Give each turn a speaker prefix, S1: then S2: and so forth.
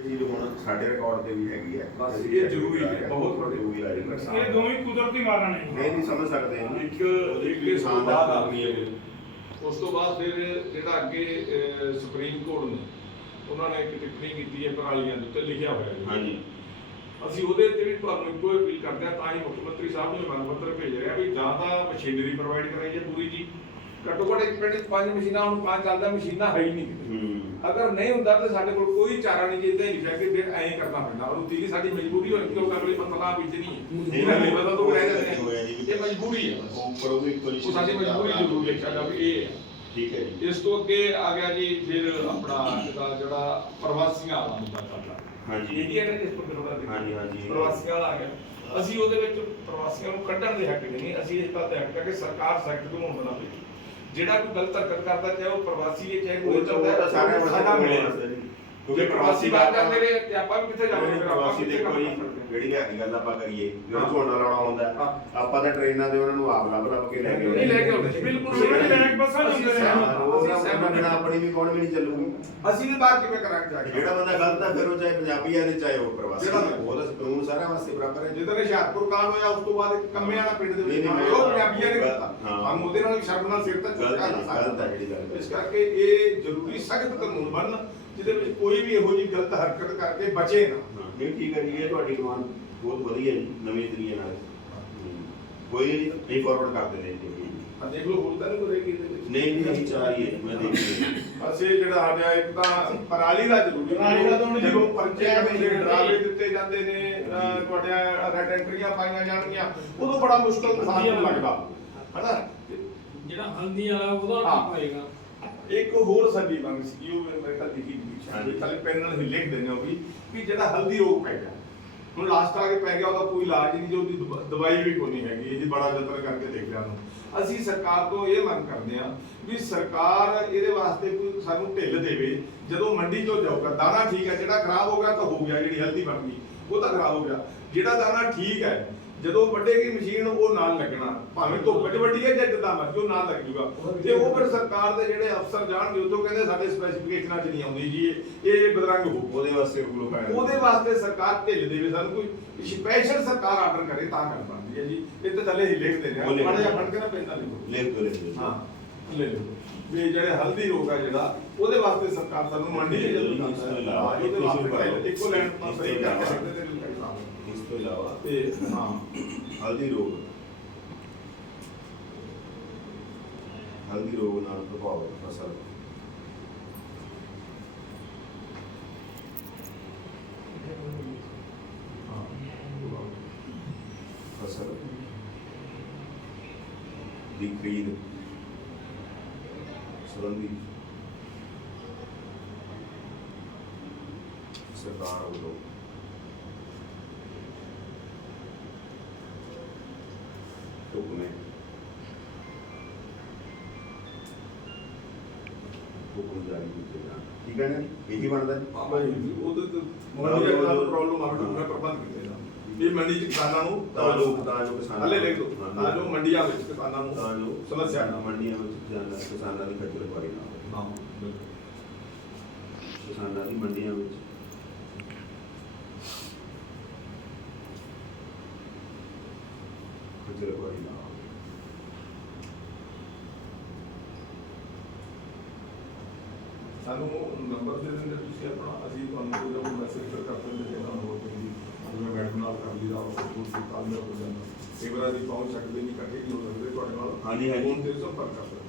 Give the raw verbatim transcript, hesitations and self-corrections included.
S1: चीज हुण साडे रिकॉर्ड ते भी हैगी है
S2: बस ये जरूरी है बहुत बड़ी
S1: जरूरी है
S3: ये दोवें कुदरती मारा नहीं
S1: नहीं नहीं समझ सकते हैं
S2: एक एक के साल बाद
S1: आदमी है
S2: ਉਸ ਤੋਂ ਬਾਅਦ ਫਿਰ ਜਿਹੜਾ ਅੱਗੇ ਸੁਪਰੀਮ ਕੋਰਟ ਨੇ ਉਹਨਾਂ ਨੇ ਇੱਕ ਟਿੱਪਣੀ ਕੀਤੀ ਹੈ ਪਰਾਲੀਆਂ ਦੇ ਉੱਤੇ ਲਿਖਿਆ ਹੋਇਆ ਹੈ
S1: ਹਾਂਜੀ
S2: ਅਸੀਂ ਉਹਦੇ ਤੇ ਵੀ ਤੁਹਾਨੂੰ ਇੱਕੋ ਅਪੀਲ ਕਰਦੇ ਹਾਂ ਤਾਂ ਹੀ ਮੁੱਖ ਮੰਤਰੀ ਸਾਹਿਬ ਨੂੰ ਮੰਗ ਪੱਤਰ ਭੇਜ ਰਿਹਾ ਵੀ ਜਾਂ ਤਾਂ ਮਸ਼ੀਨਰੀ ਪ੍ਰੋਵਾਈਡ ਕਰਾਈ ਹੈ ਪੂਰੀ ਜੀ ਘੱਟੋ ਘੱਟ ਇੱਕ ਪਿੰਡ 'ਚ ਪੰਜ ਮਸ਼ੀਨਾਂ ਹੁਣ ਪੰਜ ਚੱਲਦਾ ਮਸ਼ੀਨਾਂ ਹੈ ਹੀ ਨਹੀਂ ਕਿਤੇ ਅਗਰ ਨਹੀਂ ਹੁੰਦਾ ਤਾਂ ਸਾਡੇ ਕੋਲ ਕੋਈ ਚਾਰਾ ਨਹੀਂ ਜਿੱਦਾਂ ਹੀ ਲਿਖਿਆ ਕਿ ਫਿਰ ਐਂ ਕਰਨਾ ਪੈਂਦਾ ਉਹਨੂੰ ਤੀਜੀ ਸਾਡੀ ਮਜਬੂਰੀ ਹੋਣੀ ਕਿਉਂ ਅਗਲੇ ਮਸਲਾ ਵਿੱਚ ਨਹੀਂ ਹੈ ਨਹੀਂ ਪਤਾ ਤੋਂ ਰਹਿ ਜਾਂਦੇ ਨੇ ਇਹ ਮਜਬੂਰੀ ਹੈ
S1: ਉੱਪਰ ਉਹ ਵੀ
S2: ਉਹ ਸਾਡੀ ਮਜਬੂਰੀ ਜ਼ਰੂਰ ਲਿਖਿਆ ਗਿਆ ਵੀ ਇਹ ਹੈ
S1: ਠੀਕ ਹੈ ਜੀ
S2: ਇਸ ਤੋਂ ਅੱਗੇ ਆ ਗਿਆ ਜੀ ਫਿਰ ਆਪਣਾ ਜਿਹੜਾ ਜਿਹੜਾ ਪ੍ਰਵਾਸੀਆਂ ਵਾਲਾ ਮੁੱਦਾ ਚੱਲਦਾ
S1: ਹਾਂਜੀ
S2: ਇੰਡੀਆ ਨੇ ਇਸ ਪਰ ਥੋੜਾ
S1: ਹਾਂਜੀ ਹਾਂਜੀ
S2: ਪ੍ਰਵਾਸੀਆਂ ਵਾਲਾ ਆ ਗਿਆ ਅਸੀਂ ਉਹਦੇ ਵਿੱਚ ਪ੍ਰਵਾਸੀਆਂ ਨੂੰ ਕੱਢਣ ਦੇ ਹੱਕ ਨਹੀਂ ਅਸੀਂ ਇਸ ਗੱਲ ਤੇ ਹੱਕ ਹੈ ਕਿ ਸਰਕਾਰ ਸਖਤ ਕਾਨੂੰਨ ਬਣਾਵੇ ਜਿਹੜਾ ਕੋਈ ਗਲਤ ਹਰਕਤ ਕਰਦਾ ਚਾਹੇ ਉਹ ਪ੍ਰਵਾਸੀ ਹੈ ਚਾਹੇ ਕੋਈ ਚੱਲਦਾ
S1: ਸਾਰੇ
S2: ਸਾਡਾ ਮਿਲੇ
S1: ਕਿਉਂਕਿ
S2: ਪ੍ਰਵਾਸੀ ਬਾਤ ਕਰਦੇ ਨੇ ਤੇ ਆਪਾਂ ਵੀ ਕਿੱਥੇ ਜਾਵਾਂਗੇ
S1: ਪ੍ਰਵਾਸੀ ਦੇਖੋ ਜੀ ਜਿਹੜੀ ਲਿਆਦੀ ਗੱਲ ਆਪਾਂ ਕਰੀਏ ਜਦੋਂ ਝੋਨਾ ਲਾਉਣਾ ਹੁੰਦਾ ਆਪਾਂ ਤਾਂ ਟ੍ਰੇਨਾਂ ਦੇ ਉਹਨਾਂ ਨੂੰ ਆਪ ਲੱਭ ਲੱਭ ਕੇ ਲੈ ਕੇ
S2: ਨਹੀਂ ਲੈ ਕੇ ਆਉਂਦੇ ਬਿਲਕੁਲ
S3: ਉਹਨਾਂ ਦੇ ਬੈਗ ਬੱਸਾਂ ਹੁੰਦੇ ਨੇ
S1: ਉਹਨਾਂ ਬਿਨਾਂ ਆਪਣੀ ਵੀ ਕੌਣ ਵੀ ਨਹੀਂ ਚੱਲੂਗੀ
S2: ਅਸੀਂ ਵੀ ਬਾਹਰ ਕਿਵੇਂ ਕਰਾਂਗੇ ਜਾ ਕੇ
S1: ਜਿਹੜਾ ਬੰਦਾ ਗਲਤ ਹੈ ਫਿਰ ਉਹ ਚਾਹੇ ਪੰਜਾਬੀ ਆ ਤੇ ਚਾਹੇ ਉਹ ਪ੍ਰਵਾਸੀ ਹੈ ਬਹੁਤ ਕਾਨੂੰਨ ਸਾਰਿਆਂ ਵਾਸਤੇ ਬਰਾਬਰ ਹੈ
S2: ਜਦੋਂ ਹੁਸ਼ਿਆਰਪੁਰ ਕਾਂਡ ਹੋਇਆ ਉਸ ਤੋਂ ਬਾਅਦ ਇੱਕ ਕੰਮੇ ਵਾਲਾ ਪਿੰਡ ਦੇ ਵਿੱਚ ਉਹ ਪੰਜਾਬੀਆਂ ਨੇ ਕੀਤਾ ਹਮ ਉਹਦੇ ਨਾਲ ਸ਼ਰਮ ਨਾਲ ਸਿਰ ਤੱਕ
S1: ਗਲਤ ਹੈ ਜਿਹੜੀ ਗੱਲ
S2: ਇਸ ਕਰਕੇ ਇਹ ਜ਼ਰੂਰੀ ਸਖਤ ਕਾਨੂੰਨ ਬਣਨ ਜਿਹਦੇ ਵਿੱਚ ਕੋਈ ਵੀ ਇਹੋ ਜਿਹੀ ਗਲਤ ਹਰਕਤ ਕਰਕੇ ਬਚੇ ਨਾ
S1: ਨਹੀਂ ਠੀਕ ਹੈ ਜੀ ਇਹ ਤੁਹਾਡੀ ਡਿਮਾਂਡ ਬਹੁਤ ਵਧੀਆ ਜੀ ਨਵੇਂ ਤਰੀਕੇ ਨਾਲ ਕੋਈ ਨਹੀਂ ਇਹ ਫਾਰਵਰਡ ਕਰ ਦਿੰਦੇ ਜੀ
S2: ਆ ਦੇਖ ਲਓ ਹੁਣ ਤਾਂ ਨਹੀਂ ਕੋਈ ਇਹਦੇ ਵਿੱਚ
S1: ਨਹੀਂ ਨਹੀਂ ਅਸੀਂ ਚਾਹ ਹੀ ਹੈ ਮੈਂ ਦੇਖ ਲਿਆ
S2: ਅਸੀਂ ਜਿਹੜਾ ਸਾਡਾ ਇੱਕ ਤਾਂ ਪਰਾਲੀ ਦਾ ਜ਼ਰੂਰੀ
S3: ਪਰਾਲੀ ਦਾ ਤਾਂ ਹੁਣ
S2: ਜਦੋਂ ਪਰਚੇ ਦੇ ਡਰਾਵੇ ਦਿੱਤੇ ਜਾਂਦੇ ਨੇ ਤੁਹਾਡੇ ਰੈਡ ਐਂਟਰੀਆਂ ਪਾਈਆਂ ਜਾਣਗੀਆਂ ਉਦੋਂ ਬੜਾ ਮੁਸ਼ਕਲ ਕਿਸਾਨ ਨੂੰ ਲੱਗਦਾ ਹਨਾ
S3: ਜਿਹੜਾ ਹਲਦੀ ਵਾਲਾ ਉਹਦਾ ਕੀ ਹੋਏਗਾ
S2: ਇੱਕ ਹੋਰ ਸਾਡੀ ਮੰਗ ਸੀ ਉਹ ਮੇਰੇ ਖਿਆਲ ਲਿਖੀ ਗਈ ਖਾਲੀ ਪੈਨ ਨਾਲ ਹੀ ਲਿਖ ਦਿੰਦੇ ਹੋ ਵੀ ਵੀ ਜਿਹੜਾ ਹਲਦੀ ਰੋਗ ਪੈ ਗਿਆ ਹੁਣ ਲਾਸਟ ਆ ਕੇ ਪੈ ਗਿਆ ਉਹਦਾ ਕੋਈ ਇਲਾਜ ਨਹੀਂ ਜੋ ਉਹਦੀ ਦਵਾਈ ਵੀ ਕੋਈ ਨਹੀਂ ਹੈਗੀ ਇਹ ਬੜਾ ਯਤਨ ਕਰਕੇ ਦੇਖ ਲਿਆ ਉਹਨੂੰ ਅਸੀਂ ਸਰਕਾਰ ਤੋਂ ਇਹ ਮੰਗ ਕਰਦੇ ਹਾਂ ਵੀ ਸਰਕਾਰ ਇਹਦੇ ਵਾਸਤੇ ਕੋਈ ਸਾਨੂੰ ਢਿੱਲ ਦੇਵੇ ਜਦੋਂ ਮੰਡੀ ਚੋਂ ਜਾਊਗਾ ਦਾਣਾ ਠੀਕ ਹੈ ਜਿਹੜਾ ਖਰਾਬ ਹੋ ਗਿਆ ਤਾਂ ਹੋ ਗਿਆ ਜਿਹੜੀ ਹਲਦੀ ਬਣ ਗਈ ਉਹ ਤਾਂ ਖਰਾਬ ਹੋ ਗਿਆ ਜਿਹੜਾ ਦਾਣਾ ਠੀਕ ਹੈ ਜਦੋਂ ਵੱਡੇਗੀ ਮਸ਼ੀਨ ਉਹ ਨਾਲ ਲੱਗਣਾ ਭਾਵੇਂ ਧੁੱਪ 'ਚ ਵੱਡੀ ਹੈ ਜਾਂ ਜਿੱਦਾਂ ਮਰਜ਼ੀ ਉਹ ਨਾਲ ਲੱਗ ਜੂਗਾ ਤੇ ਉਹ ਫਿਰ ਸਰਕਾਰ ਦੇ ਜਿਹੜੇ ਅਫਸਰ ਜਾਣਗੇ ਉਦੋਂ ਕਹਿੰਦੇ ਸਾਡੇ ਸਪੈਸੀਫਿਕੇਸ਼ਨਾਂ 'ਚ ਨਹੀਂ ਆਉਂਦੀ ਜੀ ਇਹ ਬਦਰੰਗ ਹੋ
S1: ਉਹਦੇ ਵਾਸਤੇ ਰੂਲ ਫਾਇਦਾ
S2: ਉਹਦੇ ਵਾਸਤੇ ਸਰਕਾਰ ਢਿੱਲ ਦੇਵੇ ਸਾਨੂੰ ਕੋਈ ਸਪੈਸ਼ਲ ਸਰਕਾਰ ਆਰਡਰ ਕਰੇ ਤਾਂ ਗੱਲ ਬਣਦੀ ਹੈ ਜੀ ਇਹ ਤਾਂ ਥੱਲੇ ਹੀ ਲਿਖ ਦੇ ਰਿਹਾ ਮਾੜਾ ਜਿਹਾ ਫੜ ਕੇ ਨਾ ਪੈਂਦਾ ਲਿਖੋ
S1: ਲਿਖ ਦੋ ਲਿਖ ਦੋ
S2: ਹਾਂ ਲੈ ਲਓ ਵੀ ਜਿਹੜੇ ਹਲਦੀ ਰੋਗ ਆ ਜਿਹੜਾ ਉਹਦੇ ਵਾਸਤੇ ਸਰਕਾਰ ਸਾਨੂੰ ਮੰਡੀ 'ਚ ਜਦੋਂ ਜਾਂਦਾ ਹੈ ਉਹਦੇ ਵਾਸਤੇ ਇੱਕੋ ਲਾਈਨ ਤੋਂ ਸਹੀ ਕਰਕੇ ਸਕਦੇ ਤੇ
S1: ਇਸ ਤੋਂ ਇਲਾਵਾ
S2: ਤੇ ਹਾਂ
S1: ਹਲਦੀ ਰੋਗ ਹਲਦੀ ਰੋਗ ਨਾਲ ਪ੍ਰਭਾਵਿਤ ਫਸਲ ਫਸਲ ਦੀ ਖਰੀਦ ਸੰਬੰਧੀ ਸਰਕਾਰ ਵੱਲੋਂ ਹੁਕਮ ਹੈ ਹੁਕਮ ਜਾਰੀ ਕੀਤੇ ਜਾਣ ਠੀਕ ਹੈ ਨਾ ਇਹੀ ਬਣਦਾ ਜੀ
S2: ਹਾਂ ਭਾਈ ਉਹਦੇ ਤੇ ਮੰਡੀ ਦਾ ਪ੍ਰੋਬਲਮ ਆਵੇ ਤਾਂ ਪ੍ਰਬੰਧ ਕੀਤੇ ਜਾਣ ਇਹ ਮੰਡੀ ਚ ਕਿਸਾਨਾਂ ਨੂੰ
S1: ਤਾਂ ਜੋ ਤਾਂ ਜੋ ਕਿਸਾਨਾਂ
S2: ਹਲੇ ਲਿਖ ਦੋ ਤਾਂ ਜੋ ਮੰਡੀਆਂ ਵਿੱਚ ਕਿਸਾਨਾਂ ਨੂੰ
S1: ਤਾਂ ਜੋ
S2: ਸਮੱਸਿਆ ਨਾ
S1: ਮੰਡੀਆਂ ਵਿੱਚ ਕਿਸਾਨਾਂ ਕਿਸਾਨਾਂ ਦੀ ਖੱਜਲ ਖੁਆਰੀ ਨਾ ਹੋਵੇ
S2: ਹਾਂ
S1: ਕਿਸਾਨਾਂ ਦੀ ਮੰਡੀਆਂ ਵਿੱਚ ਖੱਜਲ ਖੁਆਰੀ ਨਾ ਹੋਵੇ
S2: ਸਾਨੂੰ ਨੰਬਰ ਦੇ ਦਿੰਦੇ ਤੁਸੀਂ ਆਪਣਾ ਅਸੀਂ ਤੁਹਾਨੂੰ ਕੋਈ ਮੈਸੇਜ ਕਰ ਦਿੰਦੇ ਜੇ ਤੁਹਾਨੂੰ ਹੋ ਜਾਂਦੀ ਜਿਵੇਂ ਮੈਡਮ ਨਾਲ ਕਰ ਲਈਦਾ ਉਹ ਕੋਈ ਤਾਲਮੇਲ ਹੋ ਜਾਂਦਾ ਕਈ ਵਾਰ ਅਸੀਂ ਪਹੁੰਚ ਸਕਦੇ ਨਹੀਂ ਇਕੱਠੇ ਨਹੀਂ ਹੋ ਸਕਦੇ ਤੁਹਾਡੇ ਨਾਲ
S1: ਹਾਂਜੀ ਹਾਂਜੀ
S2: ਫੋਨ ਤੇ ਸੰਪਰਕ ਕਰ ਸਕਦੇ